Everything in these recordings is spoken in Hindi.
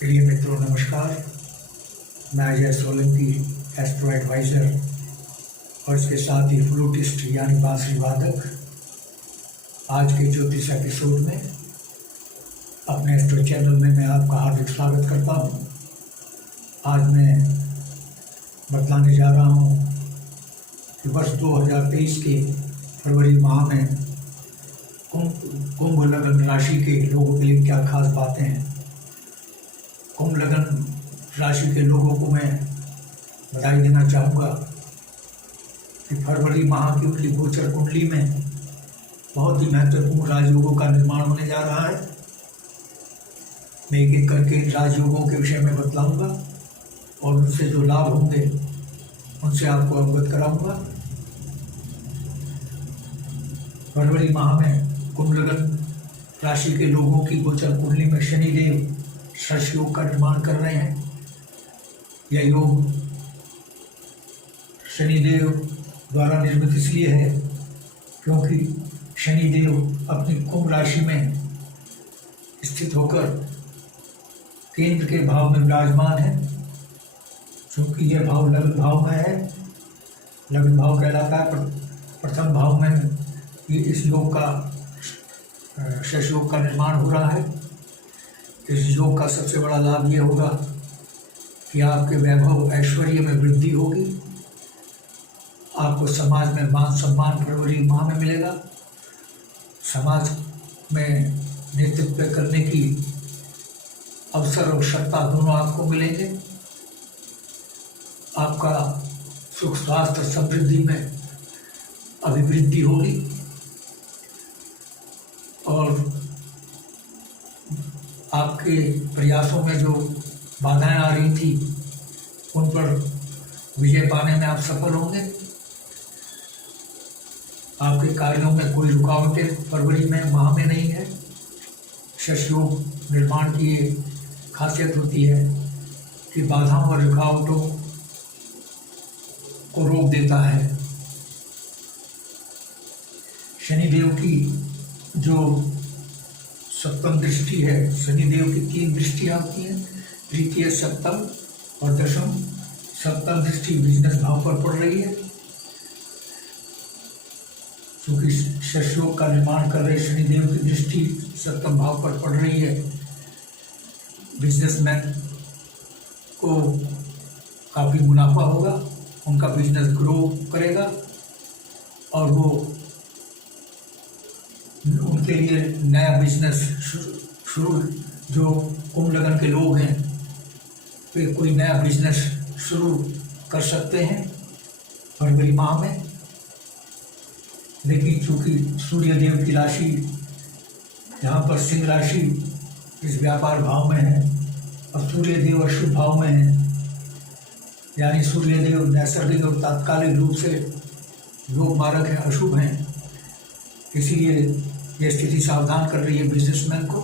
प्रिय मित्रों नमस्कार। मैं अजय सोलंकी, एस्ट्रो एडवाइज़र और इसके साथ ही फ्लूटिस्ट यानी बांसुरी वादक। आज के ज्योतिष एपिसोड में अपने एस्ट्रो चैनल में मैं आपका हार्दिक स्वागत करता हूँ। आज मैं बतलाने जा रहा हूँ कि वर्ष 2023 के फरवरी माह में कुंभ लगन राशि के लोगों के लिए क्या खास बातें हैं। कुंभ लगन राशि के लोगों को मैं बधाई देना चाहूँगा कि फरवरी माह की उनकी गोचर कुंडली में बहुत ही महत्वपूर्ण राजयोगों का निर्माण होने जा रहा है। मैं एक एक करके राजयोगों के विषय में बतलाऊँगा और उनसे जो लाभ होंगे उनसे आपको अवगत कराऊँगा। फरवरी माह में कुंभ लगन राशि के लोगों की गोचर कुंडली में शनिदेव षष्ठ योग का निर्माण कर रहे हैं। यह योग शनिदेव द्वारा निर्मित इसलिए है क्योंकि शनिदेव अपनी कुंभ राशि में स्थित होकर केंद्र के भाव में विराजमान है। चूँकि यह भाव लग्न भाव में है, लग्न भाव कहलाता है। प्रथम भाव में इस योग का षष्ठ योग का निर्माण हो रहा है। इस योग का सबसे बड़ा लाभ ये होगा कि आपके वैभव ऐश्वर्य में वृद्धि होगी। आपको समाज में मान सम्मान फरवरी माह में मिलेगा। समाज में नेतृत्व करने की अवसर और क्षमता दोनों आपको मिलेंगे। आपका सुख स्वास्थ्य और समृद्धि में अभिवृद्धि होगी और आपके प्रयासों में जो बाधाएं आ रही थी उन पर विजय पाने में आप सफल होंगे। आपके कार्यों में कोई रुकावटें फरवरी में माह में नहीं है। षष्ठ योग निर्माण की ये खासियत होती है कि बाधाओं और रुकावटों को रोक देता है। शनिदेव की जो सप्तम दृष्टि है, शनिदेव की 3 दृष्टियाँ होती हैं, तृतीय, सप्तम और दशम। सप्तम दृष्टि बिजनेस भाव पर पड़ रही है। क्योंकि षष्ठ योग का निर्माण कर रहे शनिदेव की दृष्टि सप्तम भाव पर पड़ रही है। बिजनेसमैन को काफ़ी मुनाफा होगा, उनका बिजनेस ग्रो करेगा और वो उनके लिए नया बिजनेस शुरू, जो कुंभ लगन के लोग हैं वे कोई नया बिजनेस शुरू कर सकते हैं फरवरी माह में। लेकिन चूँकि सूर्यदेव की राशि यहाँ पर सिंह राशि इस व्यापार भाव में है और सूर्यदेव अशुभ भाव में है, यानी सूर्यदेव नैसर्गिक और तात्कालिक रूप से योग मारक हैं, अशुभ हैं। इसीलिए यह स्थिति सावधान कर रही है बिजनेसमैन को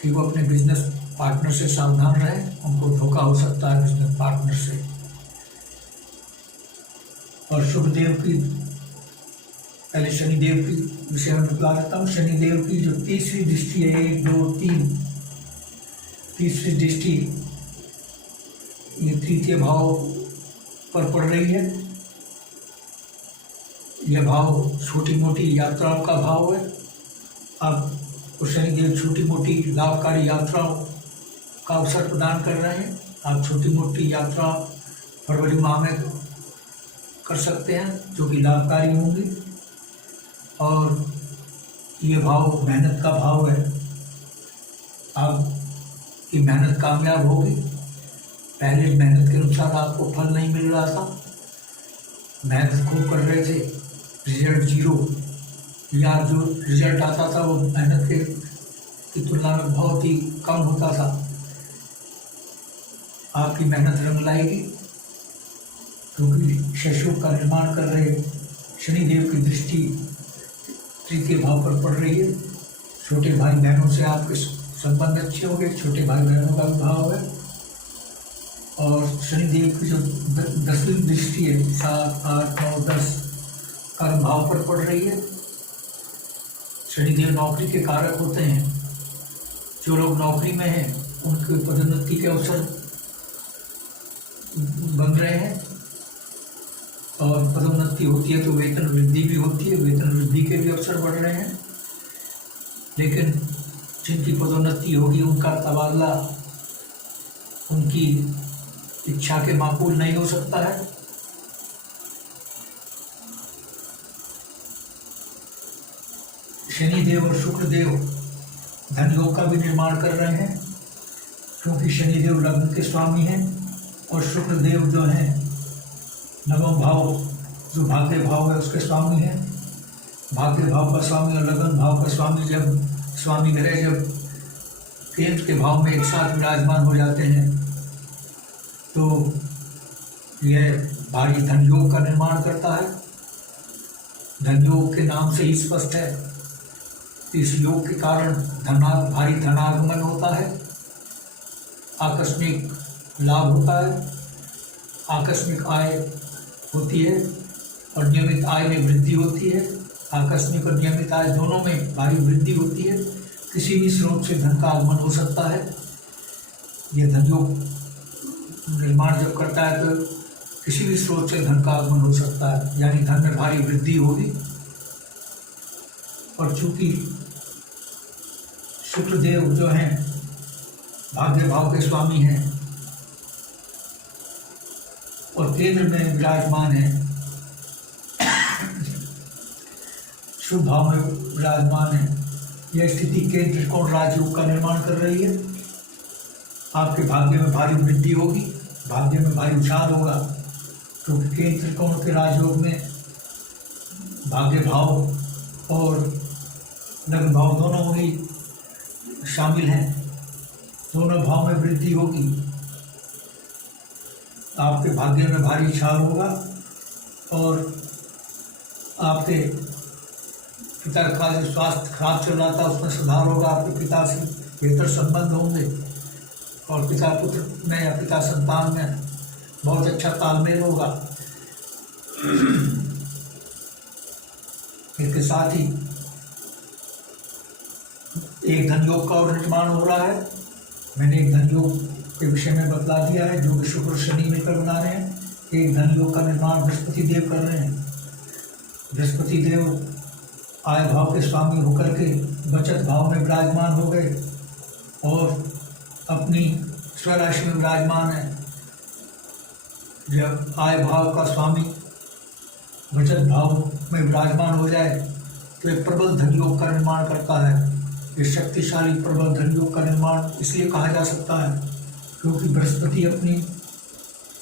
कि वो अपने बिजनेस पार्टनर से सावधान रहे। उनको धोखा हो सकता है बिजनेस पार्टनर से। और शुभदेव की, पहले शनिदेव की विषय में बता देता हूँ। शनिदेव की जो तीसरी दृष्टि है, 1, 2, 3, तीसरी दृष्टि ये तृतीय भाव पर पड़ रही है। यह भाव छोटी मोटी यात्राओं का भाव है। अब शनिदेव छोटी मोटी लाभकारी यात्राओं का अवसर प्रदान कर रहे हैं। आप छोटी मोटी यात्रा फरवरी माह में कर सकते हैं जो कि लाभकारी होंगी। और ये भाव मेहनत का भाव है। आपकी मेहनत कामयाब होगी। पहले मेहनत के अनुसार आपको फल नहीं मिल रहा था, मेहनत खूब कर रहे थे, रिजल्ट 0 या जो रिजल्ट आता था वो मेहनत की तुलना में बहुत ही कम होता था। आपकी मेहनत रंग लाएगी क्योंकि षष्ठ योग का निर्माण कर रहे शनिदेव की दृष्टि तृतीय भाव पर पड़ रही है। छोटे भाई बहनों से आपके संबंध अच्छे होंगे। छोटे भाई बहनों का भी भाव है। और शनिदेव की जो 10वीं दृष्टि है, 7, 8, 9, 10 कर्म भाव पर पड़ रही है। शनिदेव नौकरी के कारक होते हैं। जो लोग नौकरी में हैं उनके पदोन्नति के अवसर बन रहे हैं, और पदोन्नति होती है तो वेतन वृद्धि भी होती है, वेतन वृद्धि के भी अवसर बढ़ रहे हैं। लेकिन जिनकी पदोन्नति होगी उनका तबादला उनकी इच्छा के माकूल नहीं हो सकता है। शनिदेव और शुक्रदेव धन योग का भी निर्माण कर रहे हैं, क्योंकि शनिदेव लग्न के स्वामी हैं और शुक्रदेव जो हैं नवम भाव जो भाग्य भाव है उसके स्वामी हैं। भाग्य भाव का स्वामी और लगन भाव का स्वामी जब स्वामी ग्रह जब केंद्र के भाव में एक साथ विराजमान हो जाते हैं तो यह भारी धन योग का निर्माण करता है। धन योग के नाम से ही स्पष्ट है, इस योग के कारण भारी धनागमन होता है, आकस्मिक लाभ होता है, आकस्मिक आय होती है और नियमित आय में वृद्धि होती है। आकस्मिक और नियमित आय दोनों में भारी वृद्धि होती है। किसी भी स्रोत से धन का आगमन हो सकता है। यह धन योग निर्माण जब करता है तो किसी भी स्रोत से धन का आगमन हो सकता है, यानी धन में भारी वृद्धि होगी। और चूंकि शुक्रदेव जो हैं भाग्य भाव के स्वामी हैं और केंद्र में विराजमान है, शुभ भाव में विराजमान है, यह स्थिति केंद्र त्रिकोण राजयोग का निर्माण कर रही है। आपके भाग्य में भारी वृद्धि होगी, भाग्य में भारी उछाल होगा, क्योंकि केंद्र त्रिकोण के राजयोग में भाग्य भाव और लग्न भाव दोनों ही शामिल हैं। दोनों भाव में वृद्धि होगी, आपके भाग्य में भारी उछाल होगा और आपके पिता का जो स्वास्थ्य खराब चल रहा था उसमें सुधार होगा। आपके पिता से बेहतर संबंध होंगे और पिता पुत्र में या पिता संतान में बहुत अच्छा तालमेल होगा। इसके साथ ही एक धन योग का और निर्माण हो रहा है। मैंने एक धन योग के विषय में बतला दिया है जो कि शुक्र शनि मिलकर बना रहे हैं। एक धन योग का निर्माण बृहस्पति देव कर रहे हैं। बृहस्पति देव आय भाव के स्वामी होकर के बचत भाव में विराजमान हो गए और अपनी स्वराशि में विराजमान है। जब आय भाव का स्वामी बचत भाव में विराजमान हो जाए तो एक प्रबल धन योग का निर्माण करता है। ये शक्तिशाली प्रबल धन योग का निर्माण इसलिए कहा जा सकता है क्योंकि बृहस्पति अपनी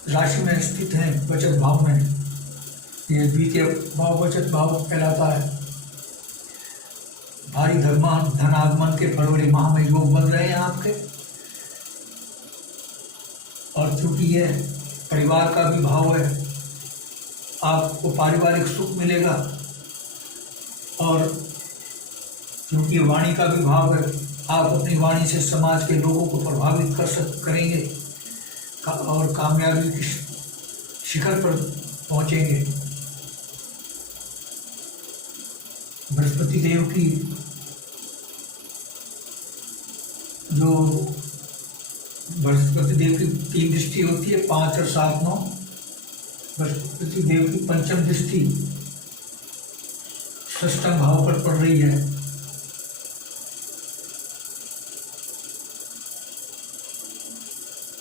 राशि में स्थित है बचत भाव में। ये द्वितीय भाव बचत भाव कहलाता है। भारी धनागमन के फरवरी माह में योग बन रहे हैं आपके, और चूंकि यह परिवार का भी भाव है, आपको पारिवारिक सुख मिलेगा। और चूंकि वाणी का भी भाव है, आप अपनी वाणी से समाज के लोगों को प्रभावित करेंगे और कामयाबी की शिखर पर पहुंचेंगे। बृहस्पति देव की जो बृहस्पति देव की 3 दृष्टि होती है, 5 और 7, 9। बृहस्पति देव की पंचम दृष्टि षष्ठम भाव पर पड़ रही है।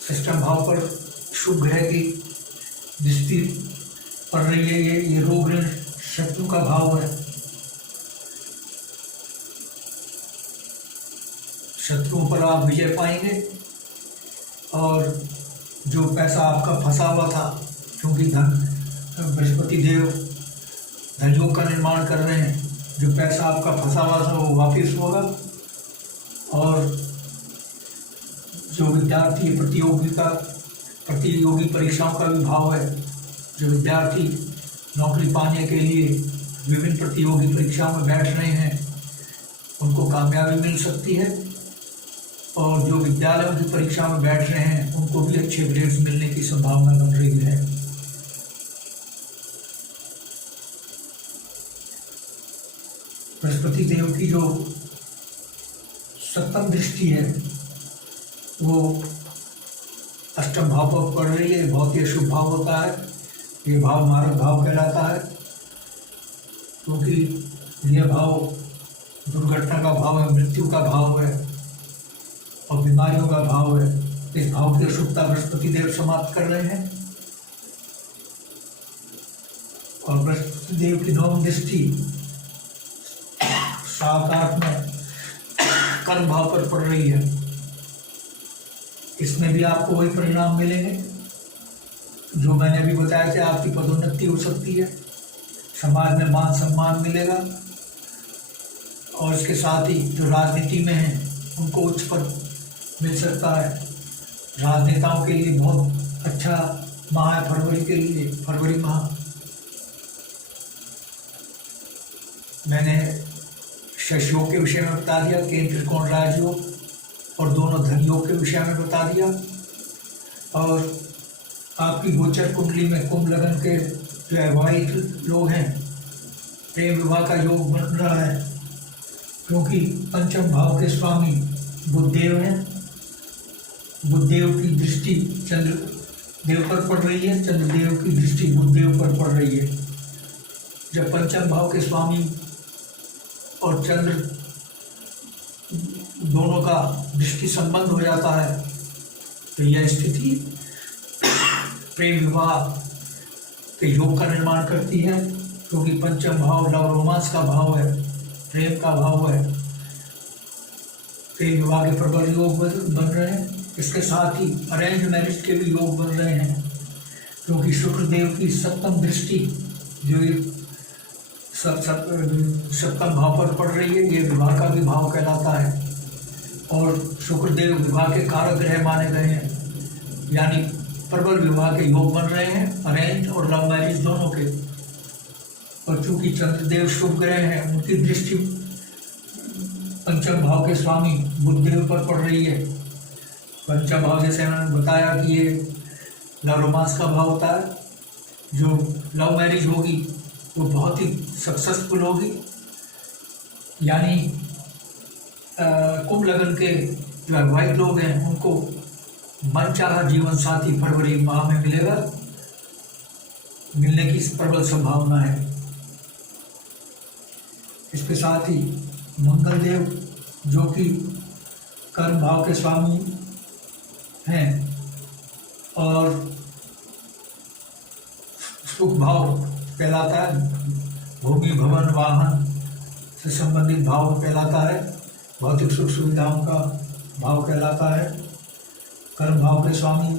षष्ठम भाव पर शुभ ग्रह की दृष्टि पड़ रही है। ये रोग ऋण शत्रु का भाव है। शत्रुओं पर आप विजय पाएंगे और जो पैसा आपका फंसा हुआ था, क्योंकि बृहस्पति देव धन योग का निर्माण कर रहे हैं, जो पैसा आपका फंसा हुआ था वो वापस होगा। और जो विद्यार्थी प्रतियोगी परीक्षाओं का भी भाव है, जो विद्यार्थी नौकरी पाने के लिए विभिन्न प्रतियोगी परीक्षाओं में बैठ रहे हैं उनको कामयाबी मिल सकती है। और जो विद्यालयों की परीक्षा में बैठ रहे हैं उनको भी अच्छे ग्रेड्स मिलने की संभावना बन रही है। बृहस्पति देव की जो 7वीं दृष्टि है वो अष्टम भाव पर पड़ रही है। बहुत ही अशुभ भाव होता है, ये भाव मारक भाव कहलाता है, क्योंकि यह भाव दुर्घटना का भाव है, मृत्यु का भाव है और बीमारियों का भाव है। इस भाव की अशुभता बृहस्पति देव समाप्त कर रहे हैं और बृहस्पति देव की नवम दृष्टि 7-8 में कर्म भाव पर पड़ रही है। इसमें भी आपको वही परिणाम मिलेंगे जो मैंने अभी बताया था। आपकी पदोन्नति हो सकती है, समाज में मान सम्मान मिलेगा और इसके साथ ही जो राजनीति में हैं उनको उच्च पद मिल सकता है। राजनेताओं के लिए बहुत अच्छा माह है फरवरी के लिए। फरवरी माह मैंने शश योग के विषय में बता दिया, केंद्र त्रिकोण राजयोग और दोनों धन योग के विषय में बता दिया। और आपकी गोचर कुंडली में कुंभ लगन के जो वैवाहिक लोग हैं, प्रेम विवाह का योग बन रहा है, क्योंकि पंचम भाव के स्वामी बुधदेव हैं। बुधदेव की दृष्टि चंद्र देव पर पड़ रही है, चंद्रदेव की दृष्टि बुधदेव पर पड़ रही है। जब पंचम भाव के स्वामी और चंद्र दोनों का दृष्टि संबंध हो जाता है तो यह स्थिति प्रेम विवाह के योग का निर्माण करती है, क्योंकि पंचम भाव लव रोमांस का भाव है, प्रेम का भाव है। प्रेम विवाह के प्रबल योग बन रहे हैं। इसके साथ ही अरेंज मैरिज के भी योग बन रहे हैं, क्योंकि शुक्रदेव की सप्तम दृष्टि जो सप्तम भाव पर पड़ रही है, ये विवाह का भी भाव कहलाता है। और शुक्रदेव विवाह के कारक ग्रह माने गए हैं, यानी प्रबल विवाह के योग बन रहे हैं, अरेंज और लव मैरिज दोनों के। और चूंकि चंद्रदेव शुभ ग्रह हैं, उनकी दृष्टि पंचम भाव के स्वामी बुधदेव पर पड़ रही है। पंचम भाव जैसे मैंने बताया कि ये लव रोमांस का भाव होता है। जो लव मैरिज होगी वो बहुत ही सक्सेसफुल होगी, यानी कुंभ लगन के जो वैवाहिक लोग हैं उनको मनचाहा जीवन साथी फरवरी माह में मिलेगा, मिलने की प्रबल संभावना है। इसके साथ ही मंगल देव जो कि कर्म भाव के स्वामी हैं और सुख भाव कहलाता है, भूमि भवन वाहन से संबंधित भाव कहलाता है, भौतिक सुख सुविधाओं का भाव कहलाता है। कर्म भाव के स्वामी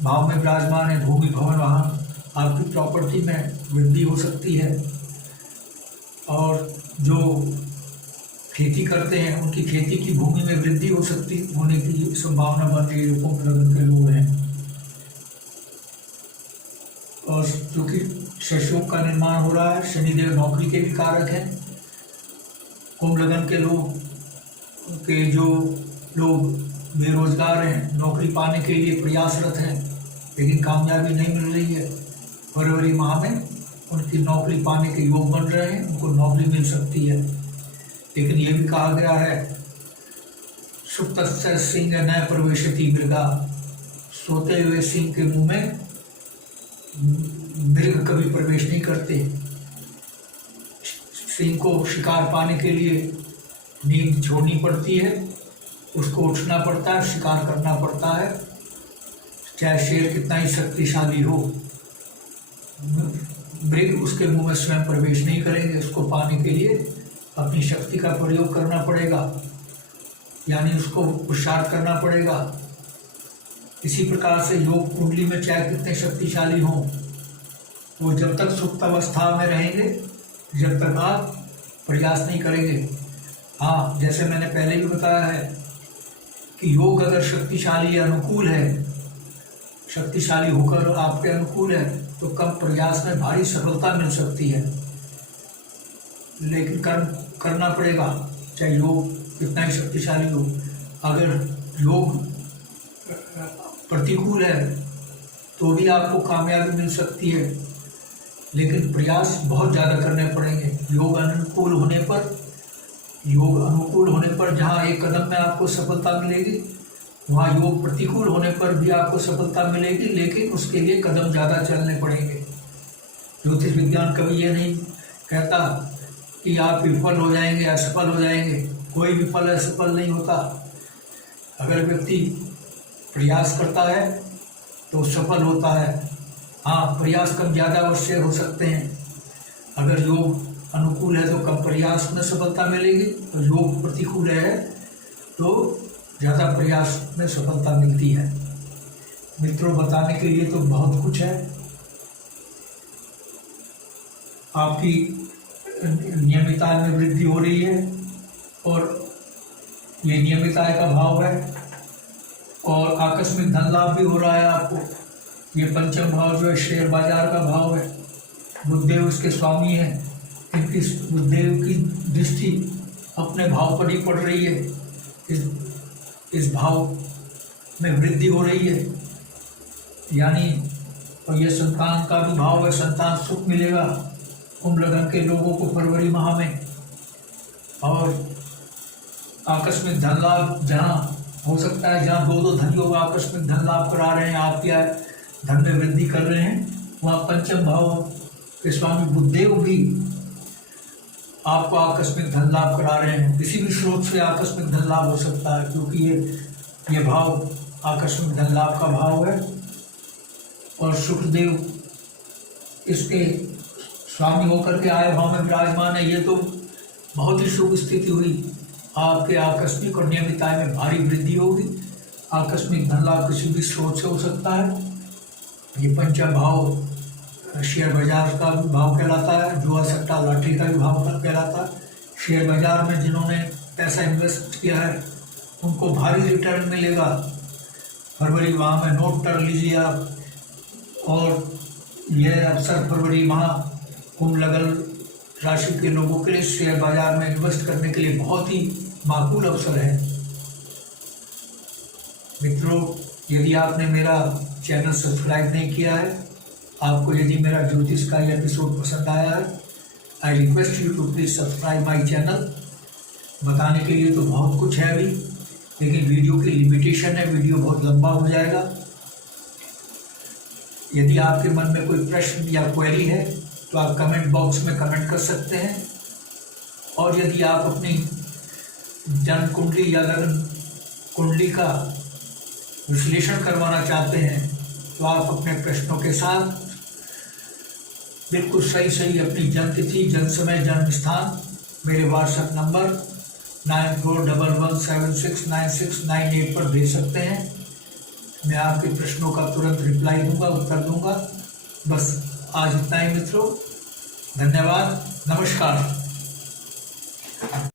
भाव में विराजमान है, भूमि भवन वाहन, आपकी प्रॉपर्टी में वृद्धि हो सकती है। और जो खेती करते हैं उनकी खेती की भूमि में वृद्धि हो सकती होने की संभावना बन रही है, कुंभ लगन के लोग हैं। और क्योंकि शशयोग का निर्माण हो रहा है, शनिदेव नौकरी के भी कारक हैं। कुंभ लगन के जो लोग बेरोजगार हैं, नौकरी पाने के लिए प्रयासरत हैं लेकिन कामयाबी नहीं मिल रही है, फरवरी माह में उनकी नौकरी पाने के योग बन रहे हैं, उनको नौकरी मिल सकती है। लेकिन ये भी कहा गया है, सुप्तस्य सिंह न प्रवेशति मृगा, सोते हुए सिंह के मुंह में मृग कभी प्रवेश नहीं करते। सिंह को शिकार पाने के लिए नींद छोड़नी पड़ती है, उसको उठना पड़ता है, शिकार करना पड़ता है, चाहे शेर कितना ही शक्तिशाली हो। मृग उसके मुंह में स्वयं प्रवेश नहीं करेंगे, उसको पाने के लिए अपनी शक्ति का प्रयोग करना पड़ेगा, यानी उसको पुरुषार्थ करना पड़ेगा। इसी प्रकार से योग कुंडली में चाहे कितने शक्तिशाली हों, वो जब तक सुप्त अवस्था में रहेंगे, जब तक आप प्रयास नहीं करेंगे। हाँ, जैसे मैंने पहले भी बताया है कि योग अगर शक्तिशाली अनुकूल है, शक्तिशाली होकर आपके अनुकूल है, तो कम प्रयास में भारी सफलता मिल सकती है। लेकिन कर्म करना पड़ेगा, चाहे योग कितना ही शक्तिशाली हो। अगर योग प्रतिकूल है तो भी आपको कामयाबी मिल सकती है, लेकिन प्रयास बहुत ज़्यादा करने पड़ेंगे। योग अनुकूल होने पर जहाँ एक कदम में आपको सफलता मिलेगी, वहाँ योग प्रतिकूल होने पर भी आपको सफलता मिलेगी, लेकिन उसके लिए कदम ज़्यादा चलने पड़ेंगे। ज्योतिष विज्ञान कभी ये नहीं कहता कि आप विफल हो जाएंगे, असफल हो जाएंगे। कोई विफल असफल नहीं होता। अगर व्यक्ति प्रयास करता है तो सफल होता है। हाँ, प्रयास कम ज़्यादा अवश्य हो सकते हैं। अगर योग अनुकूल है तो कम प्रयास में सफलता मिलेगी, और योग प्रतिकूल है तो ज़्यादा प्रयास में सफलता मिलती है। मित्रों, बताने के लिए तो बहुत कुछ है। आपकी नियमितता में वृद्धि हो रही है, और ये नियमितता का भाव है, और आकस्मिक धन लाभ भी हो रहा है आपको। ये पंचम भाव जो है शेयर बाजार का भाव है। बुधदेव उसके स्वामी हैं। इनकी बुधदेव की दृष्टि अपने भाव पर ही पड़ रही है। इस भाव में वृद्धि हो रही है, यानी और ये संतान का भी भाव है। संतान सुख मिलेगा कुंभ लग्न के लोगों को फरवरी माह में। और आकस्मिक धन लाभ जहाँ हो सकता है, जहाँ दो धन योग आकस्मिक धन लाभ करा रहे हैं, आप क्या धन में वृद्धि कर रहे हैं, वहाँ पंचम भाव के स्वामी बुधदेव भी आपको आकस्मिक धन लाभ करा रहे हैं। किसी भी स्रोत से आकस्मिक धन लाभ हो सकता है, क्योंकि ये भाव आकस्मिक धन लाभ का भाव है। और शुक्रदेव इसके स्वामी होकर के आए भाव में विराजमान है। ये तो बहुत ही शुभ स्थिति हुई। आपके आकस्मिक और नियमित आय में भारी वृद्धि होगी। आकस्मिक धन लाभ किसी भी स्रोत से हो सकता है। ये पंचम भाव शेयर बाजार का भी भाव कहलाता है। जुआ सट्टा लॉटरी का भी भाव कहलाता है। शेयर बाजार में जिन्होंने पैसा इन्वेस्ट किया है उनको भारी रिटर्न मिलेगा। फरवरी माह में नोट कर लीजिए आप। और यह अवसर फरवरी माह कुंभ लग्न राशि के लोगों के लिए शेयर बाजार में इन्वेस्ट करने के लिए बहुत ही माकूल अवसर है। मित्रों, यदि आपने मेरा चैनल सब्सक्राइब नहीं किया है, आपको यदि मेरा ज्योतिष का एपिसोड पसंद आया है, I request you to please subscribe my channel. बताने के लिए तो बहुत कुछ है अभी, लेकिन वीडियो की लिमिटेशन है, वीडियो बहुत लंबा हो जाएगा। यदि आपके मन में कोई प्रश्न या क्वेरी है तो आप कमेंट बॉक्स में कमेंट कर सकते हैं। और यदि आप अपनी जन्म कुंडली या लग्न कुंडली का विश्लेषण करवाना चाहते हैं तो आप अपने प्रश्नों के साथ बिल्कुल सही अपनी जन्म तिथि, जन्म समय, जन्म स्थान मेरे व्हाट्सएप नंबर 9411769698 पर भेज सकते हैं। मैं आपके प्रश्नों का तुरंत रिप्लाई दूंगा, उत्तर दूंगा। बस आज इतना ही मित्रों। धन्यवाद। नमस्कार।